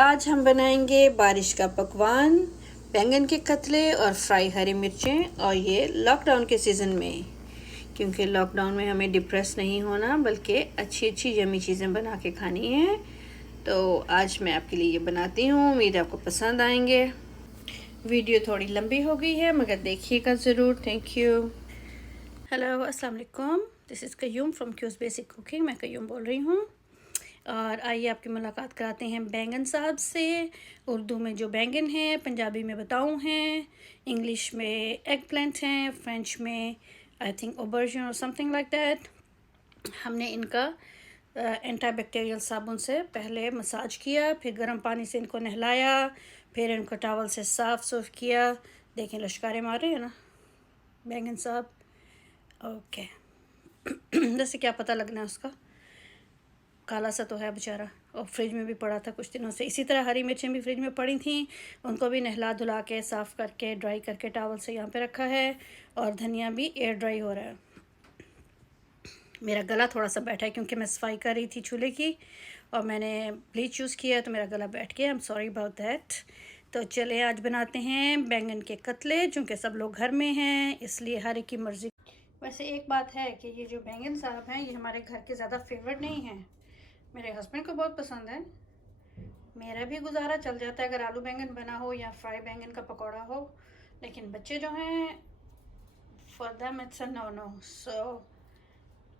आज हम बनाएंगे बारिश का पकवान, बैंगन के कतले और फ्राई हरी मिर्चें। और ये लॉकडाउन के सीज़न में, क्योंकि लॉकडाउन में हमें डिप्रेस नहीं होना बल्कि अच्छी अच्छी यमी चीज़ें बना के खानी हैं। तो आज मैं आपके लिए ये बनाती हूँ, उम्मीद आपको पसंद आएंगे। वीडियो थोड़ी लंबी हो गई है मगर देखिएगा ज़रूर। Thank you. हेलो, अस्सलाम वालेकुम। This is Qayyum from Q's basic cooking. मैं कयूम बोल रही हूँ और आइए आपकी मुलाकात कराते हैं बैंगन साहब से। उर्दू में जो बैंगन है, पंजाबी में बताऊँ हैं, इंग्लिश में एग प्लांट हैं, फ्रेंच में आई थिंक ओबर्जन और समथिंग लाइक दैट। हमने इनका एंटीबैक्टीरियल साबुन से पहले मसाज किया, फिर गर्म पानी से इनको नहलाया, फिर इनको टॉवल से साफ़ सुफ किया। देखें लश्कारे मार रहे हैं ना बैंगन साहब। ओके जैसे क्या पता लगना है उसका, काला सा तो है बेचारा, और फ्रिज में भी पड़ा था कुछ दिनों से। इसी तरह हरी मिर्चें भी फ्रिज में पड़ी थी, उनको भी नहला धुला के साफ़ करके ड्राई करके टॉवल से यहाँ पे रखा है। और धनिया भी एयर ड्राई हो रहा है। मेरा गला थोड़ा सा बैठा है क्योंकि मैं सफाई कर रही थी चूल्हे की और मैंने ब्लीच यूज़ किया तो मेरा गला बैठ गया। I am sorry about that. तो चले आज बनाते हैं बैंगन के कतले, चूँकि सब लोग घर में हैं इसलिए हर एक की मर्ज़ी। वैसे एक बात है कि ये जो बैंगन साहब हैं ये हमारे घर के ज़्यादा फेवरेट नहीं हैं। मेरे हस्बैंड को बहुत पसंद है, मेरा भी गुजारा चल जाता है अगर आलू बैंगन बना हो या फ्राई बैंगन का पकौड़ा हो, लेकिन बच्चे जो हैं for them it's a no no. So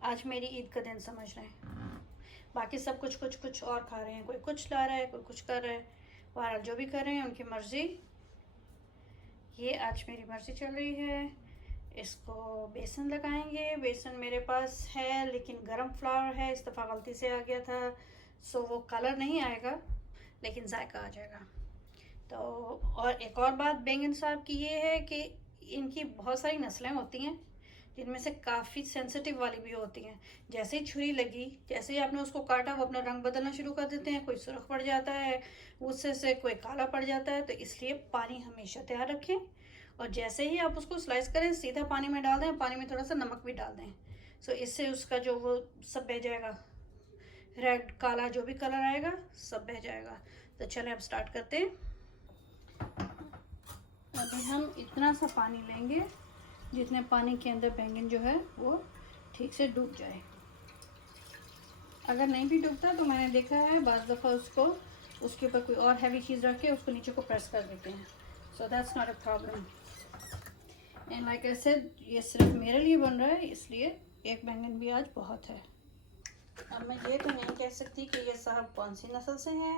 आज मेरी ईद का दिन समझ रहे हैं। बाकी सब कुछ और खा रहे हैं, कोई कुछ ला रहा है, कोई कुछ कर रहा है। बहरहाल जो भी कर रहे हैं उनकी मर्ज़ी। ये आज मेरी मर्ज़ी चल रही है। इसको बेसन लगाएंगे। बेसन मेरे पास है लेकिन गरम फ्लावर है, इस दफ़ा गलती से आ गया था, सो वो कलर नहीं आएगा लेकिन जायका आ जाएगा। तो और एक और बात बैंगन साहब की ये है कि इनकी बहुत सारी नस्लें होती हैं जिनमें से काफ़ी सेंसिटिव वाली भी होती हैं। जैसे ही छुरी लगी, जैसे ही आपने उसको काटा, वो अपना रंग बदलना शुरू कर देते हैं। कोई सुर्ख पड़ जाता है उससे से कोई काला पड़ जाता है। तो इसलिए पानी हमेशा तैयार रखें और जैसे ही आप उसको स्लाइस करें सीधा पानी में डाल दें, पानी में थोड़ा सा नमक भी डाल दें। सो इससे उसका जो वो सब बह जाएगा, रेड काला जो भी कलर आएगा सब बह जाएगा। तो चलें अब स्टार्ट करते हैं। अभी हम इतना सा पानी लेंगे जितने पानी के अंदर बैंगन जो है वो ठीक से डूब जाए। अगर नहीं भी डूबता तो मैंने देखा है बाज़ दफ़ा उसको उसके ऊपर कोई और हैवी चीज़ रख के उसको नीचे को प्रेस कर देते हैं। So that's not a problem. And like I said, ये सिर्फ मेरे लिए बन रहा है इसलिए एक बैंगन भी आज बहुत है। अब मैं ये तो नहीं कह सकती कि ये साहब कौन सी नस्ल से हैं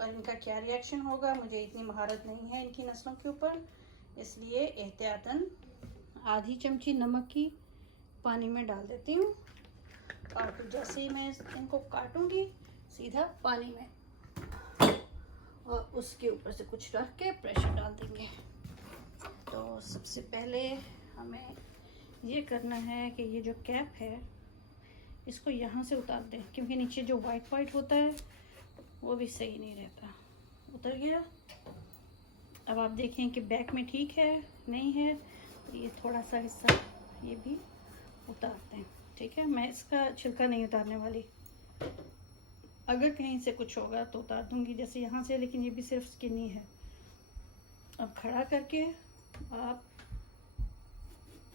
और इनका क्या रिएक्शन होगा, मुझे इतनी महारत नहीं है इनकी नस्लों के ऊपर, इसलिए एहतियातन आधी चमची नमक की पानी में डाल देती हूँ और फिर जैसे ही मैं इनको काटूंगी सीधा पानी में और उसके ऊपर से कुछ रख के प्रेशर डाल देंगे। तो सबसे पहले हमें ये करना है कि ये जो कैप है इसको यहाँ से उतार दें, क्योंकि नीचे जो वाइट वाइट होता है वो भी सही नहीं रहता। उतर गया। अब आप देखें कि बैक में ठीक है नहीं है, ये थोड़ा सा हिस्सा ये भी उतारते हैं। ठीक है, मैं इसका छिलका नहीं उतारने वाली, अगर कहीं से कुछ होगा तो उतार दूंगी जैसे यहाँ से, लेकिन ये भी सिर्फ स्किन ही है। अब खड़ा करके आप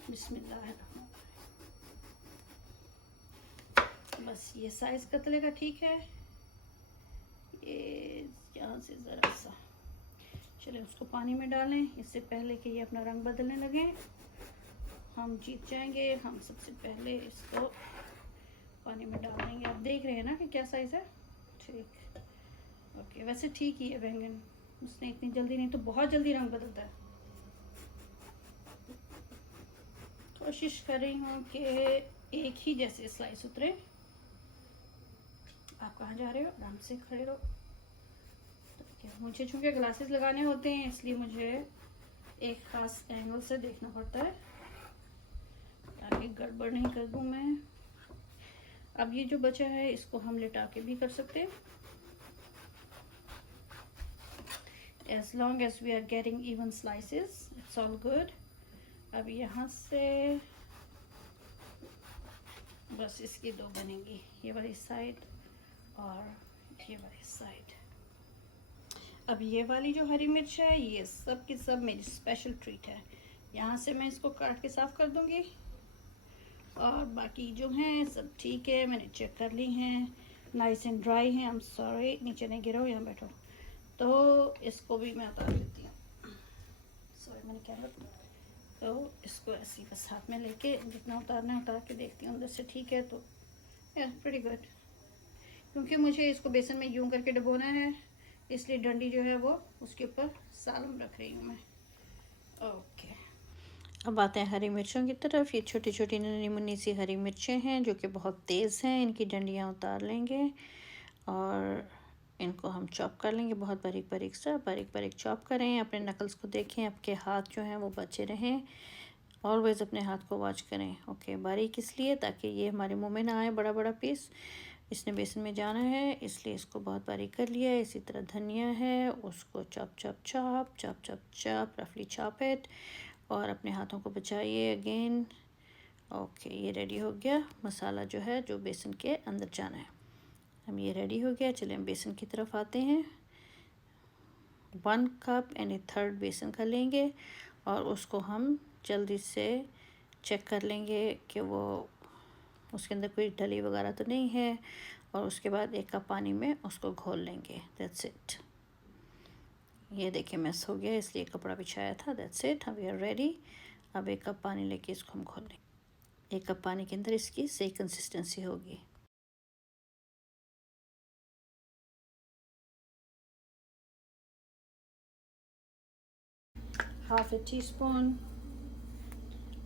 बिस्मिल्लाह, बस ये साइज़ कतले का ठीक है। ये यहाँ से ज़रा सा चले उसको पानी में डालें इससे पहले कि ये अपना रंग बदलने लगे। हम जीत जाएंगे। हम सबसे पहले इसको पानी में डाल देंगे। आप देख रहे हैं ना कि क्या साइज़ है। ठीक, ओके, वैसे ठीक ही है बैंगन, उसने इतनी जल्दी नहीं तो बहुत जल्दी रंग बदलता है। कोशिश कर रही हूँ कि एक ही जैसे स्लाइस उतरे। आप कहाँ जा रहे हो, आराम से खड़े रहो। तो क्या, मुझे चूँकि ग्लासेस लगाने होते हैं इसलिए मुझे एक ख़ास एंगल से देखना पड़ता है ताकि गड़बड़ नहीं कर दूँ मैं। अब ये जो बचा है इसको हम लिटा के भी कर सकते हैं, as long as we are getting even slices it's all good। अब यहाँ से बस इसकी दो बनेंगी, ये वाली साइड और ये वाली साइड। अब ये वाली जो हरी मिर्च है ये सब की सब मेरी स्पेशल ट्रीट है। यहाँ से मैं इसको काट के साफ़ कर दूँगी और बाकी जो हैं सब ठीक है, मैंने चेक कर ली हैं, नाइस एंड ड्राई हैं। आई एम सॉरी, नीचे नहीं गिरो, यहाँ बैठो। तो इसको भी मैं उतार देती हूँ। सॉरी मैंने क्या बोला। तो इसको ऐसे बस हाथ में लेके जितना उतारना है उतार के देखती हूँ अंदर से ठीक है तो यार प्रीटी गुड। क्योंकि मुझे इसको बेसन में यूं करके डुबोना है इसलिए डंडी जो है वो उसके ऊपर सालम रख रही हूँ मैं। ओके, अब आते हैं हरी मिर्चों की तरफ। ये छोटी छोटी नन्ही मुन्नी सी हरी मिर्चें हैं जो कि बहुत तेज़ हैं। इनकी डंडियाँ उतार लेंगे और इनको हम चॉप कर लेंगे बहुत बारीक बारीक सा। बारीक बारीक चॉप करें। अपने नकल्स को देखें, आपके हाथ जो हैं वो बचे रहें। ऑलवेज़ अपने हाथ को वॉच करें। ओके, बारीक इसलिए ताकि ये हमारे मुंह में ना आए बड़ा बड़ा पीस। इसने बेसन में जाना है इसलिए इसको बहुत बारीक कर लिया है। इसी तरह धनिया है, उसको chop chop chop chop chop chop रफली चॉप इट और अपने हाथों को बचाइए अगेन। ओके, ये रेडी हो गया मसाला जो है जो बेसन के अंदर जाना है। हम ये रेडी हो गया। चलिए हम बेसन की तरफ आते हैं। 1 कप यानी 1/3 बेसन का लेंगे और उसको हम जल्दी से चेक कर लेंगे कि वो उसके अंदर कोई डली वगैरह तो नहीं है और उसके बाद 1 कप पानी में उसको घोल लेंगे। That's it. ये देखिए मिस हो गया इसलिए कपड़ा बिछाया था। That's it, we are ready. अब 1 कप पानी लेके इसको हम घोल लेंगे। 1 कप पानी के अंदर इसकी सही कंसिस्टेंसी होगी। ½ टीस्पून,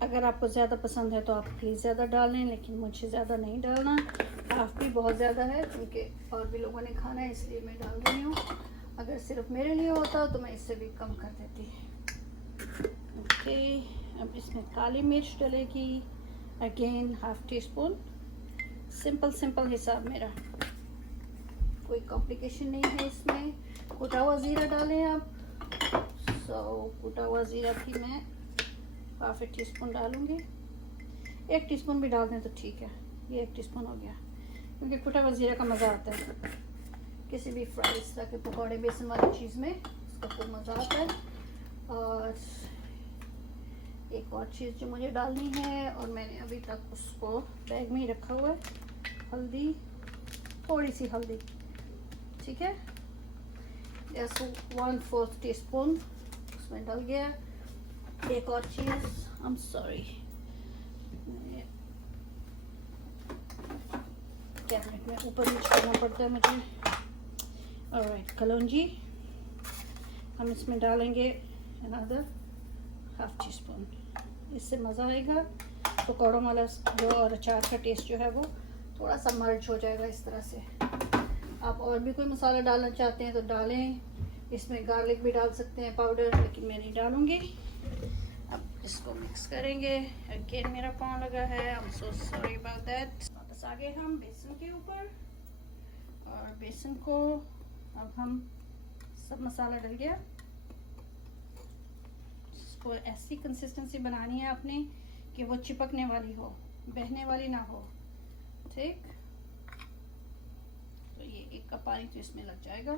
अगर आपको ज़्यादा पसंद है तो आप प्लीज़ ज़्यादा डालें, लेकिन मुझे ज़्यादा नहीं डालना। हाफ भी बहुत ज़्यादा है क्योंकि और भी लोगों ने खाना है इसलिए मैं डाल रही हूँ। अगर सिर्फ मेरे लिए होता तो मैं इससे भी कम कर देती। ओके, अब इसमें काली मिर्च डलेगी अगेन ½ टीस्पून। सिंपल हिसाब मेरा, कोई कॉम्प्लिकेशन नहीं है इसमें। कुटा हुआ ज़ीरा डालें आप। कुटा हुआ ज़ीरा भी मैं ½ टीस्पून डालूंगी। 1 टीस्पून भी डाल दें तो ठीक है। ये 1 टीस्पून हो गया क्योंकि कुटा हुआ ज़ीरा का मज़ा आता है किसी भी फ्राइज के पकौड़े बेसन वाली चीज़ में, इसका खूब मज़ा आता है। और एक और चीज़ जो मुझे डालनी है और मैंने अभी तक उसको बैग में ही रखा हुआ है, हल्दी, थोड़ी सी हल्दी, ठीक है। जैसे 1/4 टीस्पून उसमें डल गया। एक और चीज़, आई एम सॉरी, कैबिनेट में ऊपर नीचे करना पड़ता है मुझे। ऑलराइट, कलौंजी हम इसमें डालेंगे अनदर ½ टीस्पून। इससे मज़ा आएगा पकौड़ों वाला जो और अचार का टेस्ट जो है वो थोड़ा सा मर्ज हो जाएगा इस तरह से। आप और भी कोई मसाला डालना चाहते हैं तो डालें। इसमें गार्लिक भी डाल सकते हैं पाउडर, लेकिन मैं नहीं डालूँगी। अब इसको मिक्स करेंगे। अगेन मेरा पाँव लगा है, I am so sorry about that. वापस आ गए हम बेसन के ऊपर और बेसन को अब हम सब मसाला डल गया। इसको ऐसी कंसिस्टेंसी बनानी है आपने कि वो चिपकने वाली हो, बहने वाली ना हो, ठीक। तो ये 1 कप पानी तो इसमें लग जाएगा।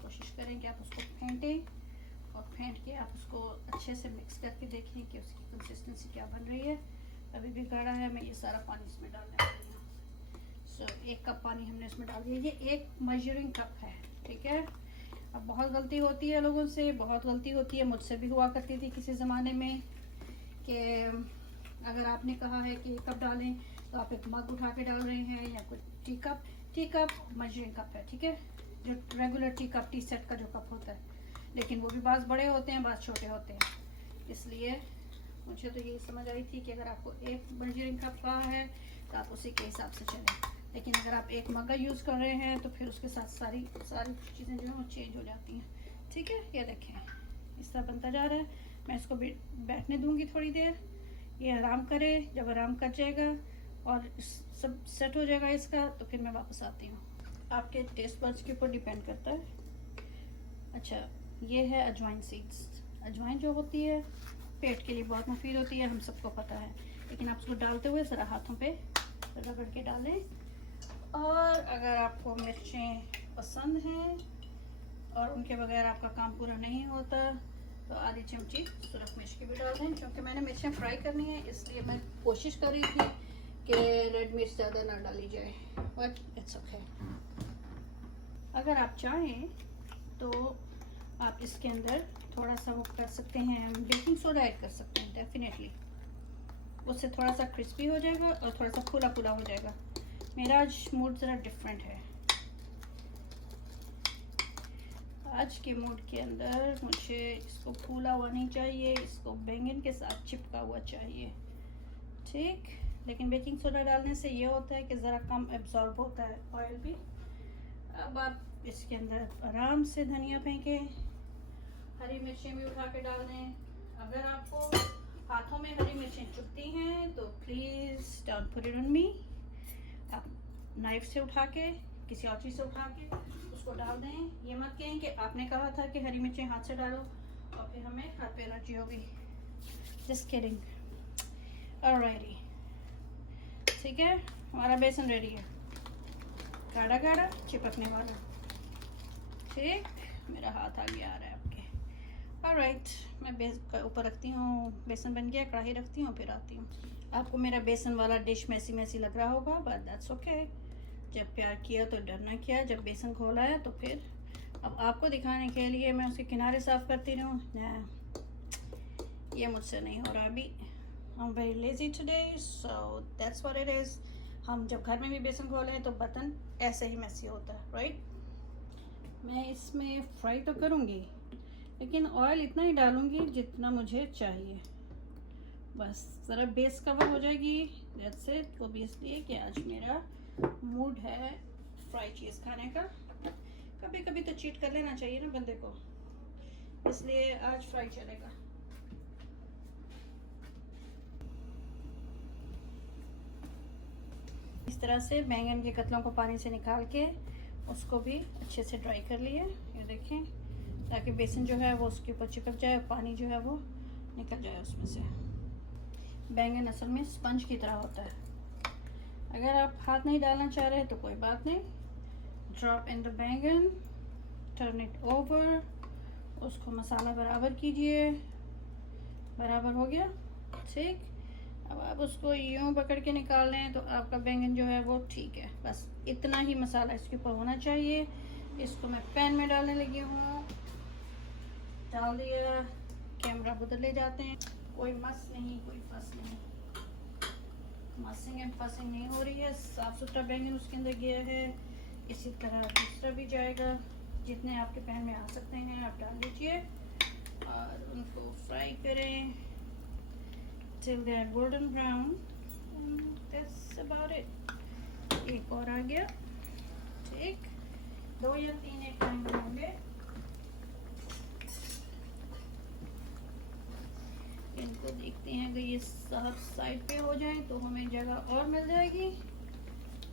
कोशिश करें कि आप उसको फेंटें और फेंट के आप उसको अच्छे से मिक्स करके देखें कि उसकी कंसिस्टेंसी क्या बन रही है। अभी भी गाढ़ा है, मैं ये सारा पानी इसमें डालने वाली हूँ। 1 कप पानी हमने इसमें डाल दिया। ये एक मेजरिंग कप है, ठीक है। अब बहुत गलती होती है लोगों से, बहुत गलती होती है, मुझसे भी हुआ करती थी किसी ज़माने में कि अगर आपने कहा है कि 1 कप डालें तो आप एक मग उठा के डाल रहे हैं या कुछ टी कप मेजरिंग कप है, ठीक है, जो रेगुलर टी सेट का जो कप होता है, लेकिन वो भी बाज़ बड़े होते हैं बाज़ छोटे होते हैं। इसलिए मुझे तो यही समझ आई थी कि अगर आपको एक मेजरिंग कप का है तो आप उसी के हिसाब से चलें। लेकिन अगर आप एक मग्गा यूज़ कर रहे हैं तो फिर उसके साथ सारी चीज़ें जो हैं वो चेंज हो जाती हैं, ठीक है। ये देखें इस तरह बनता जा रहा है। मैं इसको बैठने दूंगी थोड़ी देर, ये आराम करे। जब आराम कर जाएगा और सब सेट हो जाएगा इसका तो फिर मैं वापस आती हूँ। आपके टेस्ट बड्स के ऊपर डिपेंड करता है। अच्छा, ये है अजवाइन सीड्स। अजवाइन जो होती है पेट के लिए बहुत मुफीद होती है, हम सबको पता है, लेकिन आप उसको डालते हुए ज़रा हाथों पे रगड़ के डालें। और अगर आपको मिर्चें पसंद हैं और उनके बगैर आपका काम पूरा नहीं होता। तो आधी चमची सुरख मिर्च की भी डाल दें, क्योंकि मैंने मिर्चें फ्राई करनी है, इसलिए मैं कोशिश कर रही थी कि रेड मिर्च ज़्यादा ना डाली जाए, बट इट्स ओके। अगर आप चाहें तो आप इसके अंदर थोड़ा सा वो कर सकते हैं, बेकिंग सोडा ऐड कर सकते हैं डेफिनेटली, उससे थोड़ा सा क्रिस्पी हो जाएगा और थोड़ा सा फूला फूला हो जाएगा। मेरा आज मूड ज़रा डिफरेंट है। आज के मूड के अंदर मुझे इसको फूला हुआ नहीं चाहिए, इसको बैंगन के साथ चिपका हुआ चाहिए, ठीक। लेकिन बेकिंग सोडा डालने से ये होता है कि ज़रा कम एब्जॉर्ब होता है ऑयल भी। अब आप इसके अंदर आराम से धनिया फेंकें, हरी मिर्चें भी उठा के डाल दें। अगर आपको हाथों में हरी मिर्चें चुभती हैं तो please don't put it on me. आप नाइफ से उठा के, किसी और चीज़ से उठा के उसको डाल दें। ये मत कहें कि आपने कहा था कि हरी मिर्चें हाथ से डालो और फिर हमें हाथ पे एलर्जी होगी। Just kidding. ऑलराइटी, ठीक है, हमारा बेसन रेडी है, गाढ़ा गाढ़ा चिपकने वाला, ठीक। मेरा हाथ आगे आ रहा है आपके। ऑलराइट, मैं बेसन ऊपर रखती हूँ, बेसन बन गया, कढ़ाई रखती हूँ, फिर आती हूँ। आपको मेरा बेसन वाला डिश मैसी मैसी लग रहा होगा, बट दैट्स ओके। जब प्यार किया तो डर ना किया, जब बेसन खोला है तो फिर अब आपको दिखाने के लिए मैं उसके किनारे साफ़ करती रहूँ, ये मुझसे नहीं हो रहा अभी। I'm very lazy today, so that's what it is। हम जब घर में भी बेसन खोलें तो बर्तन ऐसे ही मैसी होता है, राइट। मैं इसमें फ्राई तो करूँगी, लेकिन ऑयल इतना ही डालूँगी जितना मुझे चाहिए, बस ज़रा बेस कवर हो जाएगी, दैट्स इट। वो भी इसलिए कि आज मेरा मूड है फ्राई चीज़ खाने का। कभी कभी तो चीट कर लेना चाहिए ना बंदे को, इसलिए आज फ्राई चलेगा। इस तरह से बैंगन के कतलों को पानी से निकाल के उसको भी अच्छे से ड्राई कर लिए, ये देखें, ताकि बेसन जो है वो उसके ऊपर चिपक जाए और पानी जो है वो निकल जाए उसमें से। बैंगन असल में स्पंज की तरह होता है। अगर आप हाथ नहीं डालना चाह रहे तो कोई बात नहीं, ड्रॉप इन द बैंगन, टर्न इट ओवर, उसको मसाला बराबर कीजिए, बराबर हो गया, ठीक। अब आप उसको यूँ पकड़ के निकाल लें तो आपका बैंगन जो है वो ठीक है। बस इतना ही मसाला इसके ऊपर होना चाहिए। इसको मैं पैन में डालने लगी हूँ, डाल दिया, कैमरा उधर ले जाते हैं। कोई मस नहीं, कोई फस नहीं, मसिंग एंड फसिंग नहीं हो रही है, साफ़ सुथरा बैंगन उसके अंदर गया है। इसी तरह दूसरा भी जाएगा, जितने आपके पैन में आ सकते हैं आप डाल लीजिए और उनको फ्राई करें till they are golden brown, and that's about it। एक और आ गया, ठीक, 2 या 3 एक टाइम में होंगे। इनको देखते हैं कि ये सब साइड पे हो जाए तो हमें जगह और मिल जाएगी,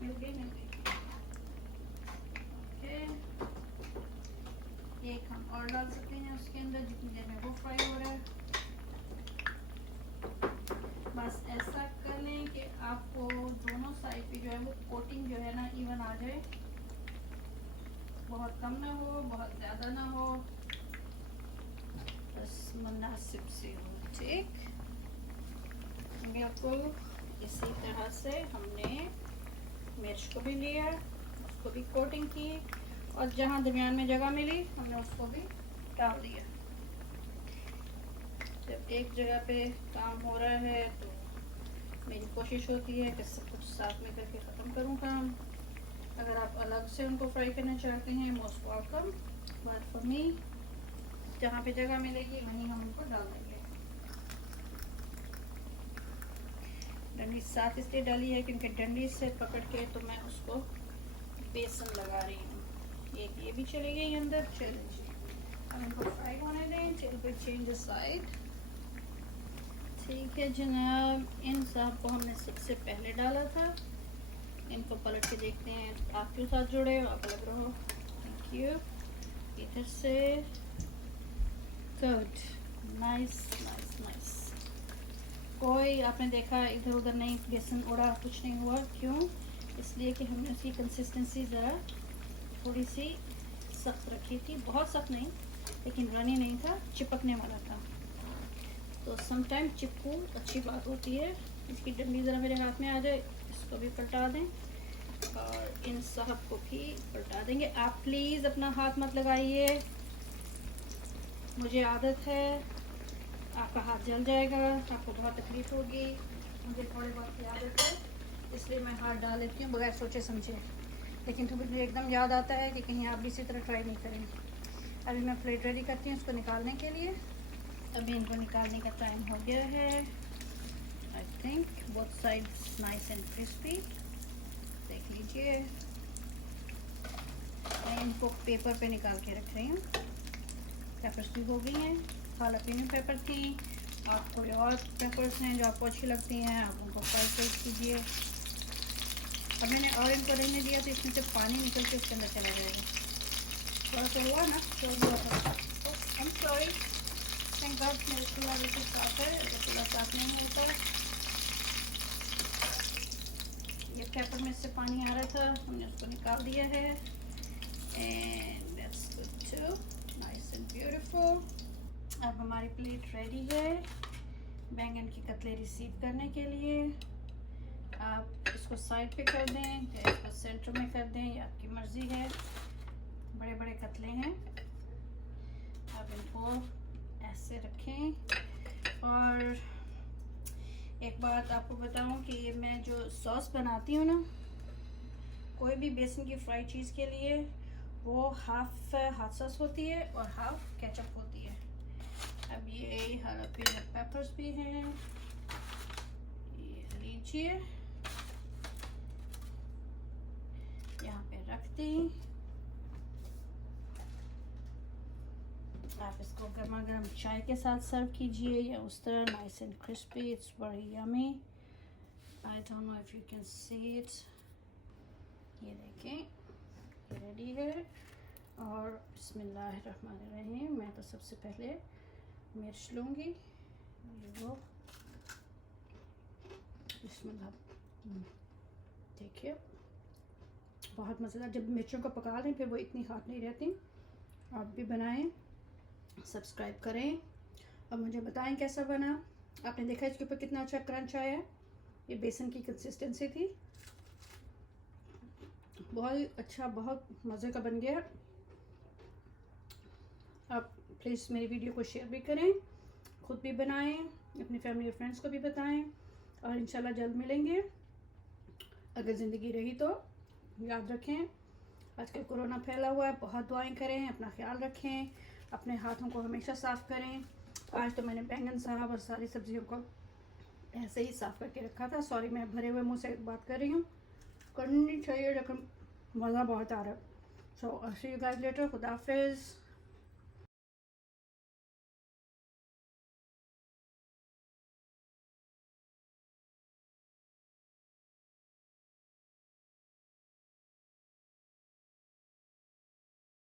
मिल गई। ओके, एक हम और डाल सकते हैं उसके अंदर जितनी देर में वो फ्राई हो रहा है। बस ऐसा कर लें कि आपको दोनों साइड पे जो है वो कोटिंग जो है ना इवन आ जाए, बहुत कम ना हो, बहुत ज़्यादा ना हो, बस मुनासिब से हो, ठीक। बिल्कुल इसी तरह से हमने मिर्च को भी लिया, उसको भी कोटिंग की और जहाँ दरमियान में जगह मिली हमने उसको भी डाल दिया। जब एक जगह पे काम हो रहा है तो मेरी कोशिश होती है कि सब कुछ साथ में करके ख़त्म करूँ काम। अगर आप अलग से उनको फ्राई करना चाहते हैं most welcome, but for me जहाँ पे जगह मिलेगी वहीं हम उनको डाल देंगे। डंडी साथ इसलिए डाली है क्योंकि डंडी से पकड़ के तो मैं उसको बेसन लगा रही हूँ। एक ये भी चली गई अंदर, चलिए अब इनको फ्राई होने दें till we change the side। ठीक है जनाब, इन सब को हमने सबसे पहले डाला था, इनको पलट के देखते हैं आप क्यों साथ जुड़े हो, आप अलग रहो। Thank you. इधर से गुड, नाइस नाइस नाइस। कोई आपने देखा इधर उधर नहीं बेसन उड़ा, कुछ नहीं हुआ। क्यों? इसलिए कि हमने उसकी कंसिस्टेंसी ज़रा थोड़ी सी सख्त रखी थी, बहुत सख्त नहीं लेकिन रनी नहीं था, चिपकने वाला था। तो समटाइम चिपकू अच्छी बात होती है। इसकी डंडी ज़रा मेरे हाथ में आ जाए, इसको भी पलटा दें और इन सब को भी पलटा देंगे। आप प्लीज़ अपना हाथ मत लगाइए, मुझे आदत है, आपका हाथ जल जाएगा, आपको बहुत तकलीफ़ होगी। मुझे थोड़े बहुत की आदत है, इसलिए मैं हाथ डाल लेती हूँ बगैर सोचे समझे। लेकिन तो मुझे एकदम याद आता है कि कहीं आप भी इसी तरह ट्राई नहीं करें। अभी मैं प्लेट रेडी करती हूँ इसको निकालने के लिए। अभी इनको निकालने का टाइम हो गया है। I think both sides nice and crispy, देख लीजिए। मैं इनको पेपर पे निकाल के रख रही हूँ। पेपर्स भी हो गई हैं, हालापीनो पेपर थी। आप थोड़े और पेपर्स हैं जो आपको अच्छी लगती हैं, आप उनको फ्राई कर कीजिए। अब मैंने और इनको रहने दिया तो इसमें से पानी निकल के उसके अंदर चला जाएगा। थोड़ा सा हुआ ना, तो हुआ था। I am sorry, thank God मेरे चूल्हा बिल्कुल साफ है, अगर चूल्हा साफ नहीं होता। ये पेपर में से पानी आ रहा था, हमने उसको निकाल दिया है। And that's good too, nice and beautiful. अब हमारी प्लेट रेडी है बैंगन की कतले रिसीव करने के लिए। आप इसको साइड पे कर दें या इसको सेंटर में कर दें, ये आपकी मर्ज़ी है। बड़े बड़े कतले हैं, आप इनको ऐसे रखें। और एक बात आपको बताऊं कि मैं जो सॉस बनाती हूँ ना, कोई भी बेसन की फ्राई चीज़ के लिए, वो हाफ हॉट सॉस होती है और हाफ केचप होती है। अब ये हालापीनो पेपर्स भी हैं, ये लीजिए, यहाँ पे रख दी। आप इसको गर्मा गर्म चाय के साथ सर्व कीजिए या उस तरह, nice and crispy, it's very yummy. I don't know if you can see it. ये देखें रेडी है। और बिस्मिल्लाहिर्रहमानिर्रहीम, मैं तो सबसे पहले मिर्च लूँगी, ये वो बिस्मिल्लाह। देखिए बहुत मज़ेदार। जब मिर्चों को पका लें फिर वो इतनी हॉट नहीं रहती। आप भी बनाएं, सब्सक्राइब करें और मुझे बताएं कैसा बना। आपने देखा इसके ऊपर कितना अच्छा क्रंच आया है। ये बेसन की कंसिस्टेंसी थी, बहुत ही अच्छा, बहुत मज़े का बन गया। आप प्लीज़ मेरी वीडियो को शेयर भी करें, खुद भी बनाएं, अपनी फैमिली और फ्रेंड्स को भी बताएं और इंशाल्लाह जल्द मिलेंगे अगर ज़िंदगी रही तो। याद रखें आजकल कोरोना फैला हुआ है, बहुत दुआएं करें, अपना ख्याल रखें, अपने हाथों को हमेशा साफ़ करें। आज तो मैंने बैंगन साहब और सारी सब्जियों को ऐसे ही साफ़ करके रखा था। सॉरी मैं भरे हुए मुंह से बात कर रही हूँ, करनी चाहिए लेकिन मज़ा बहुत आ रहा है। सो सी यू गाइस लेटर, खुदा हाफिज़।